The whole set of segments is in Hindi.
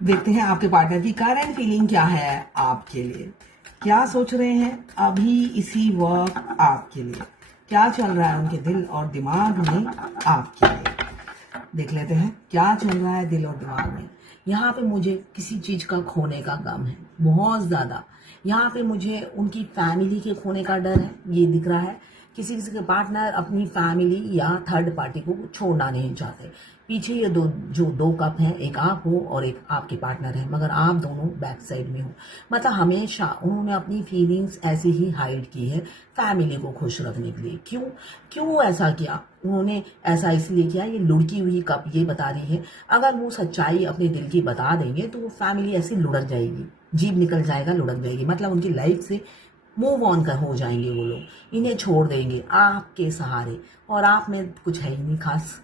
देखते हैं आपके पार्टनर की करंट फीलिंग क्या है आपके लिए, क्या सोच रहे हैं अभी इसी वक्त आपके लिए, क्या चल रहा है उनके दिल और दिमाग में आपके लिए। देख लेते हैं क्या चल रहा है दिल और दिमाग में। यहाँ पे मुझे किसी चीज का खोने का गम है बहुत ज्यादा। यहाँ पे मुझे उनकी फैमिली के खोने का डर है, ये दिख रहा है। किसी किसी के पार्टनर अपनी फैमिली या थर्ड पार्टी को छोड़ना नहीं चाहते। पीछे ये दो कप हैं, एक आप हो और एक आपके पार्टनर है, मगर आप दोनों बैक साइड में हो। मतलब हमेशा उन्होंने अपनी फीलिंग्स ऐसे ही हाइड की है फैमिली को खुश रखने के लिए। क्यों क्यों ऐसा किया उन्होंने? ऐसा इसलिए किया, ये लुढ़की हुई कप ये बता रही है, अगर वो सच्चाई अपने दिल की बता देंगे तो वो फैमिली ऐसी लुढ़क जाएगी, जीभ निकल जाएगा, लुढ़क जाएगी। मतलब उनकी लाइफ से मूव ऑन कर हो जाएंगे वो लोग, इन्हें छोड़ देंगे आपके सहारे। और आप में कुछ है ही नहीं खास।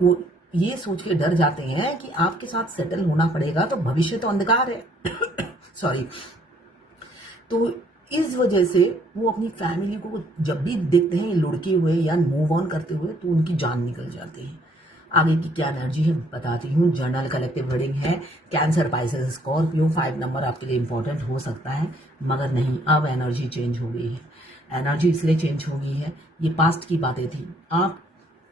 वो ये सोच के डर जाते हैं कि आपके साथ सेटल होना पड़ेगा तो भविष्य तो अंधकार है। सॉरी। तो इस वजह से वो अपनी फैमिली को जब भी देखते हैं लुढ़के हुए या मूव ऑन करते हुए तो उनकी जान निकल जाती है। आगे की क्या एनर्जी है बताती हूँ। जर्नल कलेक्टिव रीडिंग है। Cancer, Pisces, Scorpio. 5 नंबर आपके लिए इंपॉर्टेंट हो सकता है, मगर नहीं, अब एनर्जी चेंज हो गई है। एनर्जी इसलिए चेंज हो गई है, ये पास्ट की बातें थी, आप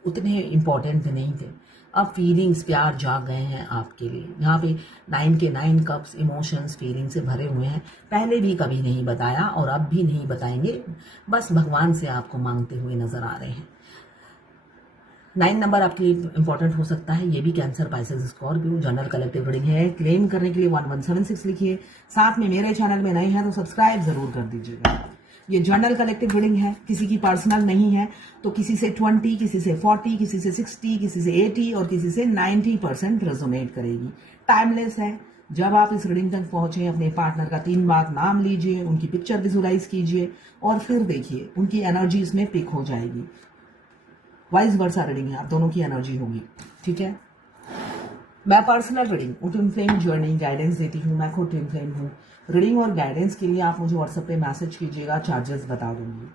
उतने इम्पोर्टेंट नहीं थे। अब फीलिंग्स, प्यार जाग गए हैं आपके लिए। यहाँ पे 9 के 9 कप्स इमोशंस, फीलिंग से भरे हुए हैं। पहले भी कभी नहीं बताया और अब भी नहीं बताएंगे, बस भगवान से आपको मांगते हुए नजर आ रहे हैं। 9 नंबर आपके लिए इंपॉर्टेंट हो सकता है, ये भी cancer, Pisces, Scorpio. General collective reading है। क्लेम करने के लिए 1176 लिखिए। साथ में मेरे चैनल में नए हैं तो सब्सक्राइब जरूर कर दीजिएगा। ये जर्नल कलेक्टिव रीडिंग है, किसी की पर्सनल नहीं है। तो किसी से 20, किसी से 40, किसी से 60, किसी से 80 और किसी से 90% रेजोनेट करेगी। टाइमलेस है। जब आप इस रीडिंग तक पहुंचे, अपने पार्टनर का 3 बार नाम लीजिए, उनकी पिक्चर विजुलाइज कीजिए और फिर देखिए उनकी एनर्जी इसमें पिक हो जाएगी। वाइस वर्सा रीडिंग है, आप दोनों की एनर्जी होगी। ठीक है। मैं personal reading, twin flame journey guidance देती हूँ। मैं खुद ट्विन फ्लेम हूँ। रीडिंग और गाइडेंस के लिए आप मुझे व्हाट्सएप पे मैसेज कीजिएगा, चार्जेस बता दूंगी।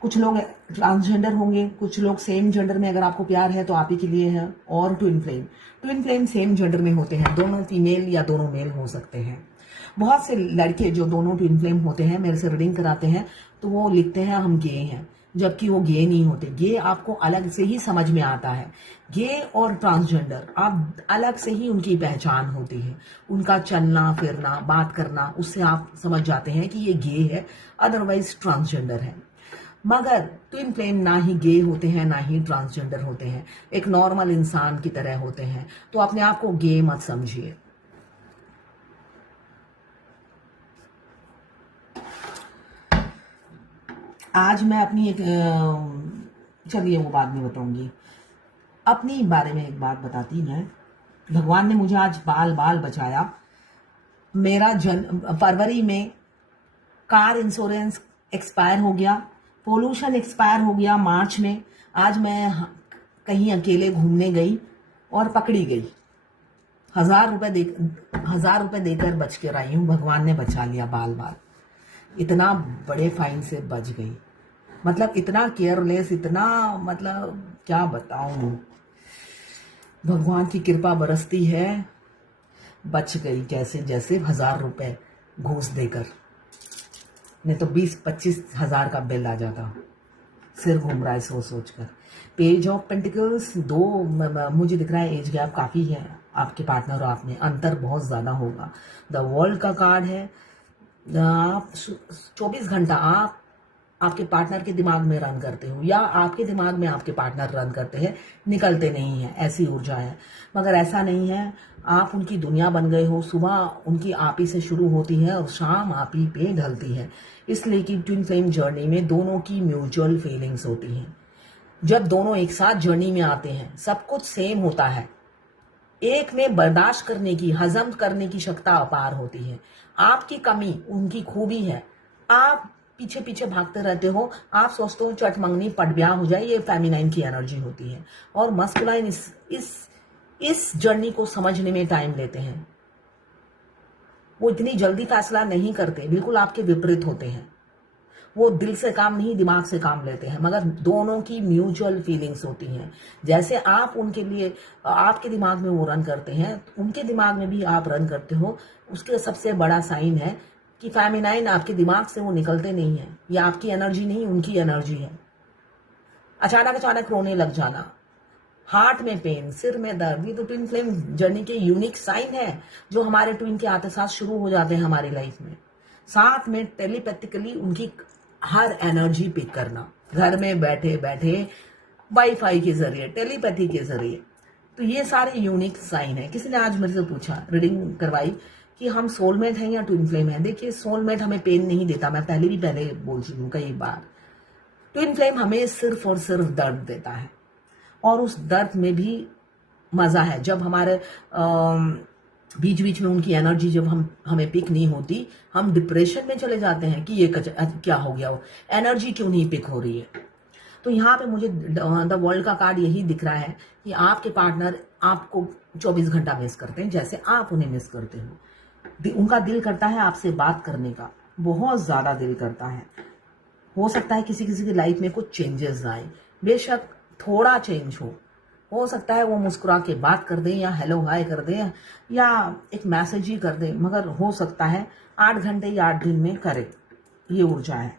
कुछ लोग ट्रांसजेंडर होंगे, कुछ लोग सेम जेंडर में, अगर आपको प्यार है तो आप ही के लिए है। और ट्विन फ्लेम सेम जेंडर में होते हैं, दोनों फीमेल या दोनों मेल हो सकते हैं। बहुत से लड़के जो दोनों ट्विन फ्लेम होते हैं मेरे से रीडिंग कराते हैं तो वो लिखते हैं हम गे हैं, जबकि वो गे नहीं होते। गे आपको अलग से ही समझ में आता है। गे और ट्रांसजेंडर आप अलग से ही उनकी पहचान होती है। उनका चलना फिरना, बात करना, उससे आप समझ जाते हैं कि ये गे है, अदरवाइज ट्रांसजेंडर है। मगर ट्विन फ्लेम ना ही गे होते हैं ना ही ट्रांसजेंडर होते हैं, एक नॉर्मल इंसान की तरह होते हैं। तो अपने आप को गे मत समझिए। आज मैं अपनी एक चलिए वो बाद में बताऊंगी। अपनी बारे में एक बात बताती मैं। भगवान ने मुझे आज बाल बाल बचाया। मेरा फरवरी में कार इंश्योरेंस एक्सपायर हो गया, पोल्यूशन एक्सपायर हो गया मार्च में। आज मैं कहीं अकेले घूमने गई और पकड़ी गई। 1000 रुपए देकर बच कर आई हूँ। भगवान ने बचा लिया बाल बाल। इतना बड़े फाइन से बच गई, मतलब इतना केयरलेस, इतना मतलब क्या बताऊं। भगवान की कृपा बरसती है, बच गई कैसे, जैसे 1000 रुपए घूस देकर, नहीं तो 20-25 हजार का बिल आ जाता। सिर घूम रहा है सोच सोच कर। पेज ऑफ पेंटिकल्स 2, मुझे दिख रहा है एज गैप काफी है आपके पार्टनर और आप में, अंतर बहुत ज्यादा होगा। द वर्ल्ड का कार्ड है। आप 24 घंटा आप आपके पार्टनर के दिमाग में रन करते हो या आपके दिमाग में आपके पार्टनर रन करते हैं, निकलते नहीं है, ऐसी ऊर्जा है। मगर ऐसा नहीं है, आप उनकी दुनिया बन गए हो। सुबह उनकी आप ही से शुरू होती है और शाम आप ही पे ढलती है। इसलिए कि ट्विन फ्लेम जर्नी में दोनों की म्यूचुअल फीलिंग्स होती हैं। जब दोनों एक साथ जर्नी में आते हैं सब कुछ सेम होता है। एक में बर्दाश्त करने की, हजम करने की क्षमता अपार होती है। आपकी कमी उनकी खूबी है। आप पीछे पीछे भागते रहते हो, आप सोचते हो चट मंगनी पट ब्याह हो जाए, ये फेमिनाइन की एनर्जी होती है। और मस्कुलाइन इस जर्नी को समझने में टाइम लेते हैं। वो इतनी जल्दी फैसला नहीं करते, बिल्कुल आपके विपरीत होते हैं। वो दिल से काम नहीं, दिमाग से काम लेते हैं, मगर दोनों की म्यूचुअल फीलिंग्स होती हैं। जैसे आप उनके लिए, आपके दिमाग में वो रन करते हैं, उनके दिमाग में भी आप रन करते हो। उसके सबसे बड़ा साइन है कि फेमिनाइन आपके दिमाग से वो निकलते नहीं है। ये आपकी एनर्जी नहीं, उनकी एनर्जी है। अचानक अचानक रोने लग जाना, हार्ट में पेन, सिर में दर्द, ये तो ट्विन फ्लेम जर्नी के यूनिक साइन है जो हमारे ट्विन के आते साथ शुरू हो जाते हैं हमारी लाइफ में। साथ में टेलीपैथिकली उनकी हर एनर्जी पिक करना, घर में बैठे बैठे वाईफाई के जरिए, टेलीपैथी के जरिए। तो ये सारे यूनिक साइन है। किसी ने आज मेरे से पूछा, रीडिंग करवाई, कि हम सोलमेट हैं या ट्विन फ्लेम हैं। देखिए, सोलमेट हमें पेन नहीं देता, मैं पहले बोल चुकी हूँ कई बार। ट्विन फ्लेम हमें सिर्फ और सिर्फ दर्द देता है, और उस दर्द में भी मजा है। जब हमारे बीच बीच में उनकी एनर्जी जब हमें पिक नहीं होती, हम डिप्रेशन में चले जाते हैं कि ये क्या हो गया, वो एनर्जी क्यों नहीं पिक हो रही है। तो यहाँ पे मुझे द वर्ल्ड का कार्ड यही दिख रहा है कि आपके पार्टनर आपको 24 घंटा मिस करते हैं, जैसे आप उन्हें मिस करते हो। उनका दिल करता है आपसे बात करने का, बहुत ज्यादा दिल करता है। हो सकता है किसी किसी की लाइफ में कुछ चेंजेस आए, बेशक थोड़ा चेंज हो सकता है वो मुस्कुरा के बात कर दें, या हेलो हाय कर दें, या एक मैसेज ही कर दें, मगर हो सकता है 8 घंटे या 8 दिन में करे, ये ऊर्जा है।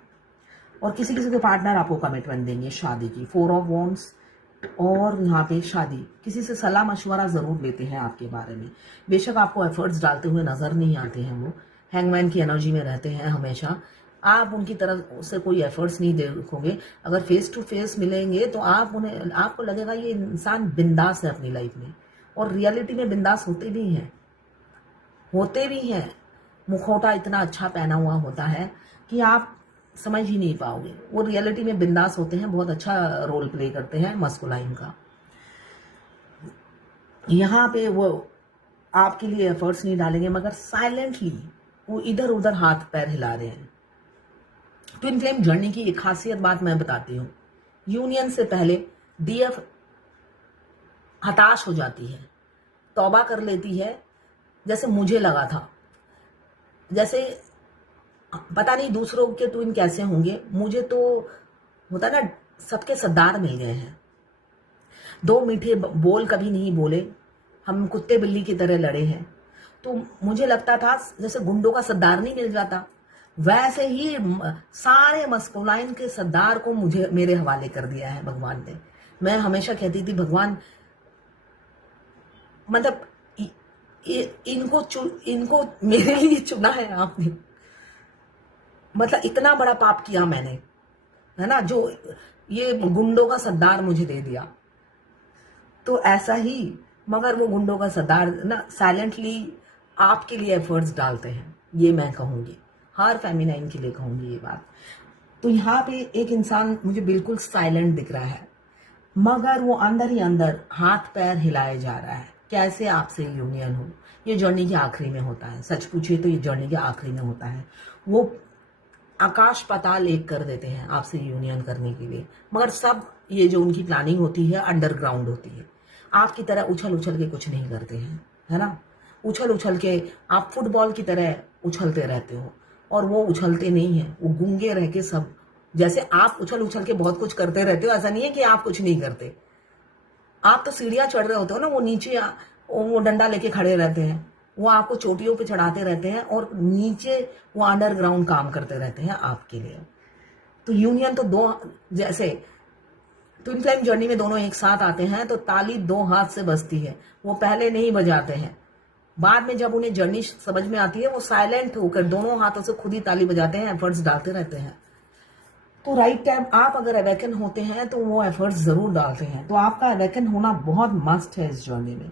और किसी किसी के पार्टनर आपको कमिटमेंट देंगे शादी की, 4 ऑफ वॉन्ड्स, और यहाँ पे शादी, किसी से सलाह मशवरा जरूर लेते हैं आपके बारे में। बेशक आपको एफर्ट्स डालते हुए नजर नहीं आते हैं, वो हैंगमैन की एनर्जी में रहते हैं हमेशा। आप उनकी तरफ से कोई एफर्ट्स नहीं देखोगे। अगर फेस टू फेस मिलेंगे तो आपको लगेगा ये इंसान बिंदास है अपनी लाइफ में, और रियलिटी में बिंदास होते भी हैं। मुखौटा इतना अच्छा पहना हुआ होता है कि आप समझ ही नहीं पाओगे। वो रियलिटी में बिंदास होते हैं, बहुत अच्छा रोल प्ले करते हैं मस्कुलाइन का। यहाँ पे वो आपके लिए एफर्ट्स नहीं डालेंगे, मगर साइलेंटली वो इधर उधर हाथ पैर हिला रहे हैं। ट्विन फ्लेम जर्नी की एक खासियत बात मैं बताती हूँ। यूनियन से पहले डीएफ हताश हो जाती है, तौबा कर लेती है, जैसे मुझे लगा था। जैसे पता नहीं दूसरों के ट्विन कैसे होंगे, मुझे तो होता ना, सबके सरदार मिल गए हैं। 2 मीठे बोल कभी नहीं बोले, हम कुत्ते बिल्ली की तरह लड़े हैं। तो मुझे लगता था जैसे गुंडों का सरदार नहीं मिल जाता, वैसे ही सारे मस्कुलाइन के सरदार को मुझे मेरे हवाले कर दिया है भगवान ने। मैं हमेशा कहती थी, भगवान मतलब इनको मेरे लिए चुना है आपने, मतलब इतना बड़ा पाप किया मैंने, है ना, जो ये गुंडों का सरदार मुझे दे दिया। तो ऐसा ही, मगर वो गुंडों का सरदार ना साइलेंटली आपके लिए एफर्ट्स डालते हैं, ये मैं कहूंगी, हर फेमिनाइन के लिए कहूंगी ये बात। तो यहाँ पे एक इंसान मुझे बिल्कुल साइलेंट दिख रहा है, मगर वो अंदर ही अंदर हाथ पैर हिलाए जा रहा है, कैसे आपसे यूनियन हो। ये जर्नी के आखिरी में होता है, सच पूछिए तो ये जर्नी के आखिरी में होता है। वो आकाश पाताल एक कर देते हैं आपसे यूनियन करने के लिए, मगर सब ये जो उनकी प्लानिंग होती है अंडरग्राउंड होती है। आपकी तरह उछल उछल के कुछ नहीं करते हैं, है ना। उछल उछल के आप फुटबॉल की तरह उछलते रहते हो, और वो उछलते नहीं है, वो गूंगे रह के सब, जैसे आप उछल उछल के बहुत कुछ करते रहते हो, ऐसा नहीं है कि आप कुछ नहीं करते। आप तो सीढ़ियां चढ़ रहे होते हो ना, वो नीचे वो डंडा लेके खड़े रहते हैं, वो आपको चोटियों पे चढ़ाते रहते हैं, और नीचे वो अंडरग्राउंड काम करते रहते हैं आपके लिए। तो यूनियन तो जैसे ट्विन फ्लेम जर्नी में दोनों एक साथ आते हैं तो ताली 2 हाथ से बजती है। वो पहले नहीं बजाते हैं, बाद में जब उन्हें जर्नी समझ में आती है वो साइलेंट होकर दोनों हाथों से खुद ही ताली बजाते हैं, एफर्ट्स डालते रहते हैं। तो राइट टाइम आप अगर अवेकन होते हैं तो वो एफर्ट्स जरूर डालते हैं। तो आपका अवेकन होना बहुत मस्ट है इस जर्नी में।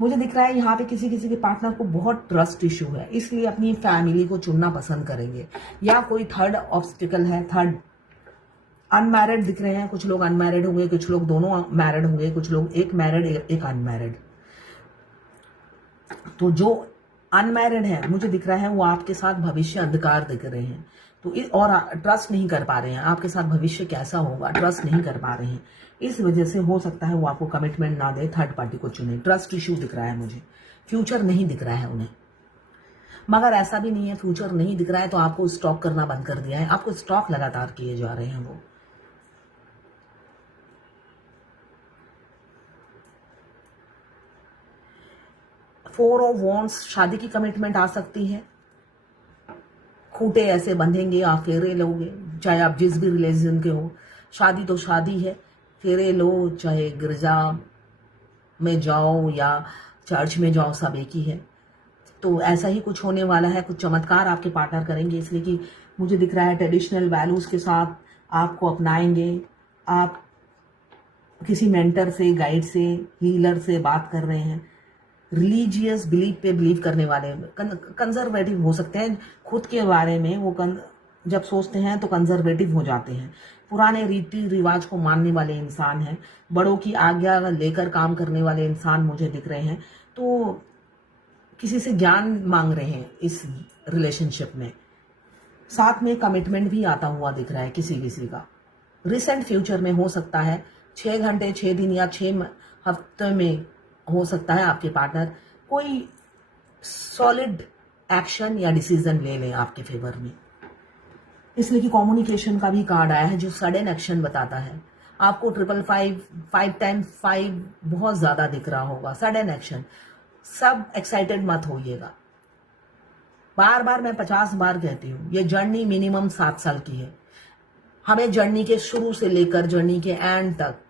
मुझे दिख रहा है यहाँ पे किसी किसी के पार्टनर को बहुत ट्रस्ट इशू है, इसलिए अपनी फैमिली को चुनना पसंद करेंगे, या कोई थर्ड ऑब्स्टिकल है, थर्ड अनमैरिड दिख रहे हैं। कुछ लोग अनमैरिड होंगे, कुछ लोग दोनों मैरिड होंगे, कुछ लोग एक मैरिड एक अनमैरिड। तो जो अनमैरिड है मुझे दिख रहा है वो आपके साथ भविष्य अंधकार दिख रहे हैं, तो और ट्रस्ट नहीं कर पा रहे हैं, आपके साथ भविष्य कैसा होगा ट्रस्ट नहीं कर पा रहे हैं। इस वजह से हो सकता है वो आपको कमिटमेंट ना दे, थर्ड पार्टी को चुने। ट्रस्ट इश्यू दिख रहा है मुझे, फ्यूचर नहीं दिख रहा है उन्हें। मगर ऐसा भी नहीं है, फ्यूचर नहीं दिख रहा है तो आपको स्टॉक करना बंद कर दिया है, आपको स्टॉक लगातार किए जा रहे हैं वो। फोर ऑफ वॉन्ड्स, शादी की कमिटमेंट आ सकती है। खूंटे ऐसे बंधेंगे, आप फेरे लोगे, चाहे आप जिस भी रिलीजन के हो। शादी तो शादी है, फेरे लो, चाहे गिरजा में जाओ या चर्च में जाओ, सब एक ही है। तो ऐसा ही कुछ होने वाला है, कुछ चमत्कार आपके पार्टनर करेंगे, इसलिए कि मुझे दिख रहा है ट्रेडिशनल वैल्यूज के साथ आपको अपनाएंगे। आप किसी मेंटर से, गाइड से, हीलर से बात कर रहे हैं। रिलीजियस बिलीफ पे बिलीव करने वाले, कंजर्वेटिव हो सकते हैं खुद के बारे में, वो जब सोचते हैं तो कंजर्वेटिव हो जाते हैं। पुराने रीति रिवाज को मानने वाले इंसान हैं, बड़ों की आज्ञा लेकर काम करने वाले इंसान मुझे दिख रहे हैं। तो किसी से ज्ञान मांग रहे हैं इस रिलेशनशिप में। साथ में कमिटमेंट भी आता हुआ दिख रहा है किसी किसी का। रिसेंट फ्यूचर में हो सकता है, 6 घंटे, 6 दिन या 6 हफ्ते में हो सकता है आपके पार्टनर कोई सॉलिड एक्शन या डिसीजन ले लें आपके फेवर में। इसलिए कि कम्युनिकेशन का भी कार्ड आया है जो सडन एक्शन बताता है। आपको 555, 5 बहुत ज्यादा दिख रहा होगा, सडन एक्शन। सब एक्साइटेड मत होइएगा। बार बार मैं 50 बार कहती हूँ, ये जर्नी मिनिमम 7 साल की है। हमें जर्नी के शुरू से लेकर जर्नी के एंड तक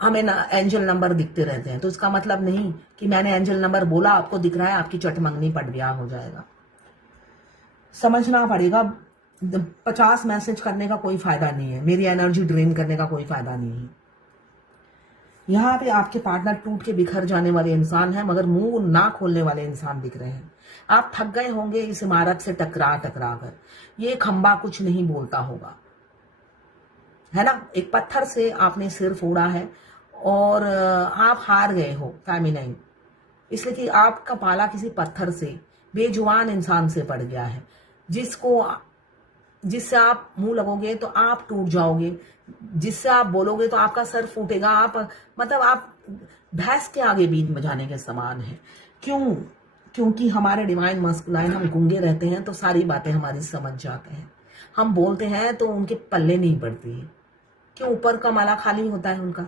हमें एंजल नंबर दिखते रहते हैं। तो इसका मतलब नहीं कि मैंने एंजल नंबर बोला, आपको दिख रहा है, आपकी चटमंगनी पट ब्याह हो जाएगा। समझना पड़ेगा, 50 मैसेज करने का कोई फायदा नहीं है, मेरी एनर्जी ड्रेन करने का कोई फायदा नहीं है। यहाँ पे आपके पार्टनर टूट के बिखर जाने वाले इंसान हैं, मगर मुंह ना खोलने वाले इंसान दिख रहे हैं। आप थक गए होंगे इस इमारत से टकरा टकरा कर। ये खंबा कुछ नहीं बोलता होगा, है ना। एक पत्थर से आपने सिर फोड़ा है और आप हार गए हो फेमिनाइन, इसलिए कि आपका पाला किसी पत्थर से, बेजुबान इंसान से पड़ गया है, जिससे आप मुंह लगोगे तो आप टूट जाओगे, जिससे आप बोलोगे तो आपका सर फूटेगा। आप मतलब आप भैंस के आगे बीज बजाने के समान है। क्यों? क्योंकि हमारे डिवाइन मस्कुलाइन, हम गूंगे रहते हैं तो सारी बातें हमारी समझ जाते हैं। हम बोलते हैं तो उनके पल्ले नहीं पड़ती है। क्यों? ऊपर का माला खाली होता है उनका।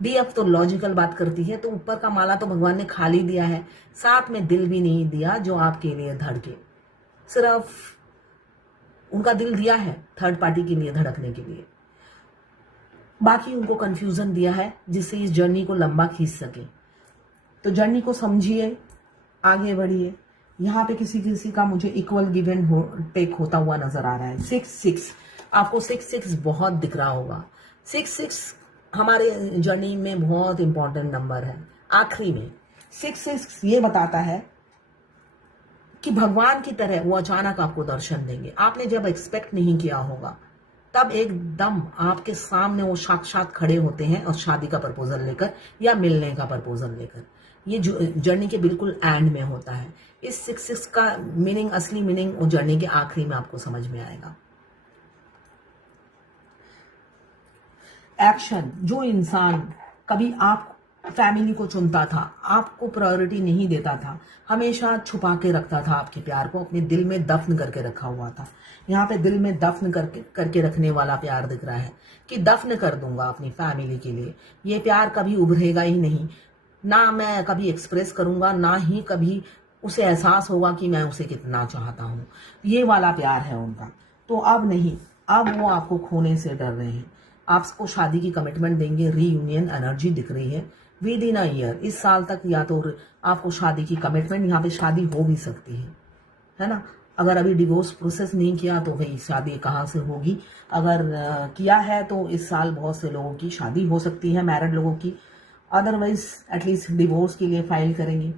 डीएफ तो लॉजिकल बात करती है, तो ऊपर का माला तो भगवान ने खाली दिया है, साथ में दिल भी नहीं दिया जो आपके लिए धड़के। सिर्फ उनका दिल दिया है थर्ड पार्टी के लिए धड़कने के लिए, बाकी उनको कंफ्यूजन दिया है जिससे इस जर्नी को लंबा खींच सके। तो जर्नी को समझिए, आगे बढ़िए। यहाँ पे किसी किसी का मुझे इक्वल गिव एंड टेक होता हुआ नजर आ रहा है। 6-6, आपको 6-6 बहुत दिख रहा होगा। 6-6 हमारे जर्नी में बहुत इंपॉर्टेंट नंबर है। आखिरी में 6-6 ये बताता है कि भगवान की तरह वो अचानक आपको दर्शन देंगे। आपने जब एक्सपेक्ट नहीं किया होगा, तब एकदम आपके सामने वो साक्षात खड़े होते हैं और शादी का प्रपोजल लेकर या मिलने का प्रपोजल लेकर। ये जर्नी के बिल्कुल एंड में होता है। इस 6-6 का मीनिंग, असली मीनिंग वो जर्नी के आखिरी में आपको समझ में आएगा। एक्शन, जो इंसान कभी आप फैमिली को चुनता था, आपको प्रायोरिटी नहीं देता था, हमेशा छुपा के रखता था आपके प्यार को, अपने दिल में दफन करके रखा हुआ था। यहाँ पे दिल में दफन करके रखने वाला प्यार दिख रहा है कि दफन कर दूंगा अपनी फैमिली के लिए। ये प्यार कभी उभरेगा ही नहीं, ना मैं कभी एक्सप्रेस करूंगा, ना ही कभी उसे एहसास होगा कि मैं उसे कितना चाहता हूँ। ये वाला प्यार है उनका। तो अब नहीं, अब वो आपको खोने से डर रहे हैं। आपको शादी की कमिटमेंट देंगे, रीयूनियन एनर्जी दिख रही है विद इन अ ईयर। इस साल तक या तो आपको शादी की कमिटमेंट, यहाँ पे शादी हो भी सकती है ना। अगर अभी डिवोर्स प्रोसेस नहीं किया तो भाई शादी कहाँ से होगी। अगर किया है तो इस साल बहुत से लोगों की शादी हो सकती है, मैरिड लोगों की। अदरवाइज एटलीस्ट डिवोर्स के लिए फाइल करेंगे,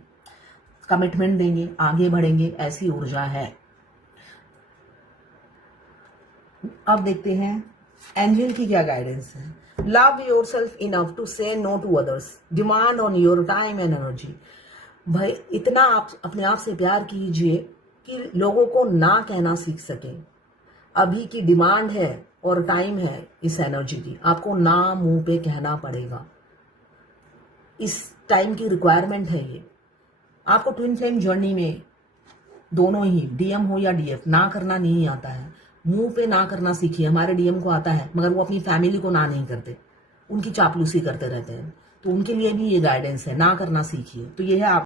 कमिटमेंट देंगे, आगे बढ़ेंगे, ऐसी ऊर्जा है। अब देखते हैं एंजल की क्या गाइडेंस है। Love yourself enough to say no to others, demand on your time and energy. भाई इतना आप अपने आप से प्यार कीजिए कि लोगों को ना कहना सीख सके। अभी की डिमांड है और टाइम है इस एनर्जी की, आपको ना मुंह पे कहना पड़ेगा। इस टाइम की रिक्वायरमेंट है ये। आपको ट्विन फ्लेम जर्नी में दोनों ही, डीएम हो या डीएफ, ना करना नहीं आता है। मुंह पे ना करना सीखिए। हमारे डीएम को आता है मगर वो अपनी फैमिली को ना नहीं करते, उनकी चापलूसी करते रहते हैं। तो उनके लिए भी ये गाइडेंस है, ना करना सीखिए। तो ये है आप